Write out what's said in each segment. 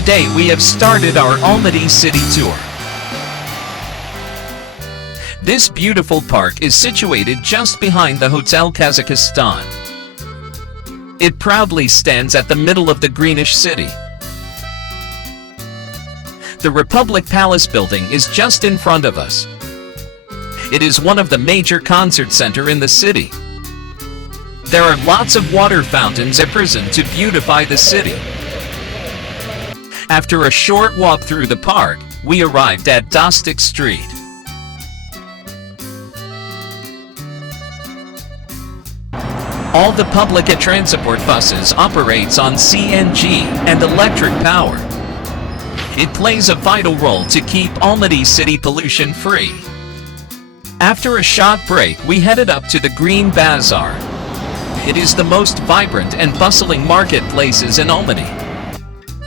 today we have started our Almaty city tour. This beautiful park is situated just behind the Hotel Kazakhstan. It proudly stands at the middle of the greenish city. The Republic Palace building is just in front of us. It is one of the major concert center in the city. There are lots of water fountains at present to beautify the city. After a short walk through the park, we arrived at Dostyk Street. All the public transport buses operates on CNG and electric power. It plays a vital role to keep Almaty city pollution free. After a short break, we headed up to the Green Bazaar. It is the most vibrant and bustling marketplaces in Almaty.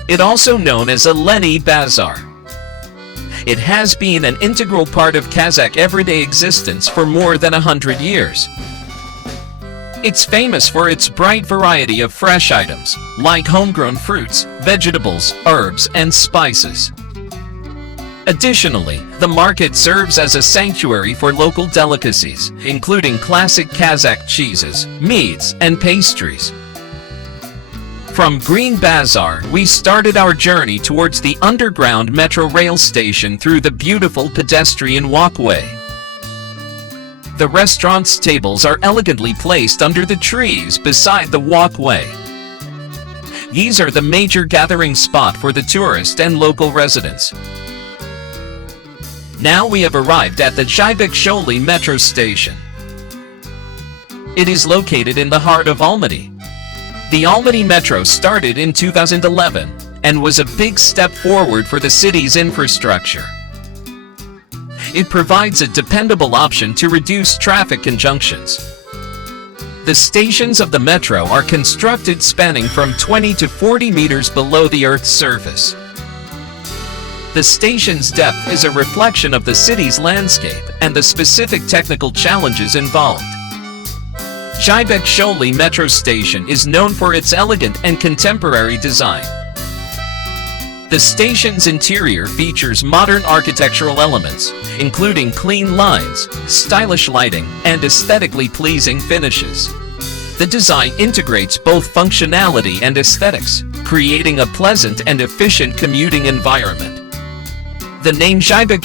It also known as Elenyy Bazaar. It has been an integral part of Kazakh everyday existence for more than 100 years. It's famous for its bright variety of fresh items, like homegrown fruits, vegetables, herbs, and spices. Additionally, the market serves as a sanctuary for local delicacies, including classic Kazakh cheeses, meats, and pastries. From Green Bazaar, we started our journey towards the underground metro rail station through the beautiful pedestrian walkway. The restaurant's tables are elegantly placed under the trees beside the walkway. These are the major gathering spot for the tourist and local residents. Now we have arrived at the Zhybek metro station. It is located in the heart of Almaty. The Almaty Metro started in 2011 and was a big step forward for the city's infrastructure. It provides a dependable option to reduce traffic conjunctions. The stations of the metro are constructed spanning from 20 to 40 meters below the Earth's surface. The station's depth is a reflection of the city's landscape and the specific technical challenges involved. Zhybek metro station is known for its elegant and contemporary design. The station's interior features modern architectural elements, including clean lines, stylish lighting, and aesthetically pleasing finishes. The design integrates both functionality and aesthetics, creating a pleasant and efficient commuting environment. The name Zhybek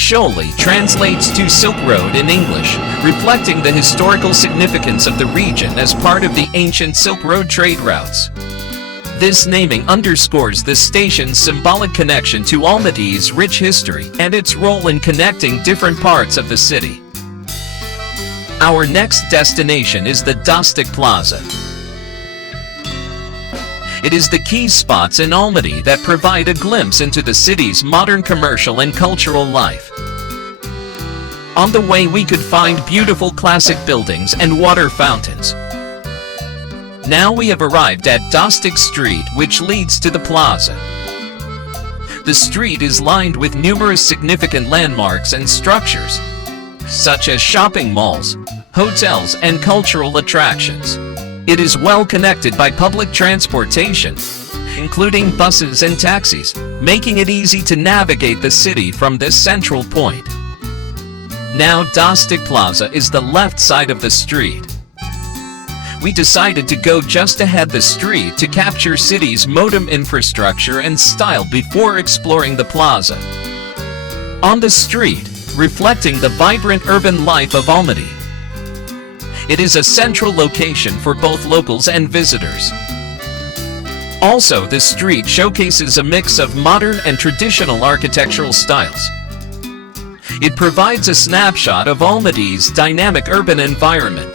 translates to Silk Road in English, reflecting the historical significance of the region as part of the ancient Silk Road trade routes. This naming underscores the station's symbolic connection to Almaty's rich history and its role in connecting different parts of the city. Our next destination is the Dostyk Plaza. It is the key spots in Almaty that provide a glimpse into the city's modern commercial and cultural life. On the way we could find beautiful classic buildings and water fountains. Now we have arrived at Dostyk Street, which leads to the plaza. The street is lined with numerous significant landmarks and structures, such as shopping malls, hotels, and cultural attractions. It is well connected by public transportation, including buses and taxis, making it easy to navigate the city from this central point. Now Dostyk Plaza is the left side of the street. We decided to go just ahead the street to capture city's modern infrastructure and style before exploring the plaza. On the street, reflecting the vibrant urban life of Almaty. It is a central location for both locals and visitors. Also, the street showcases a mix of modern and traditional architectural styles. It provides a snapshot of Almaty's dynamic urban environment.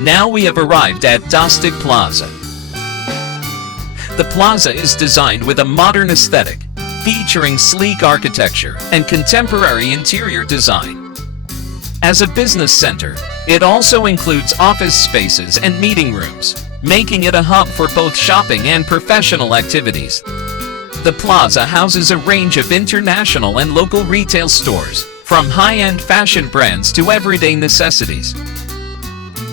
Now we have arrived at Dostyk Plaza. The plaza is designed with a modern aesthetic, featuring sleek architecture and contemporary interior design. As a business center, it also includes office spaces and meeting rooms, making it a hub for both shopping and professional activities. The plaza houses a range of international and local retail stores, from high-end fashion brands to everyday necessities.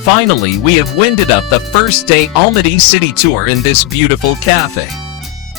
Finally, we have winded up the first day Almaty city tour in this beautiful cafe.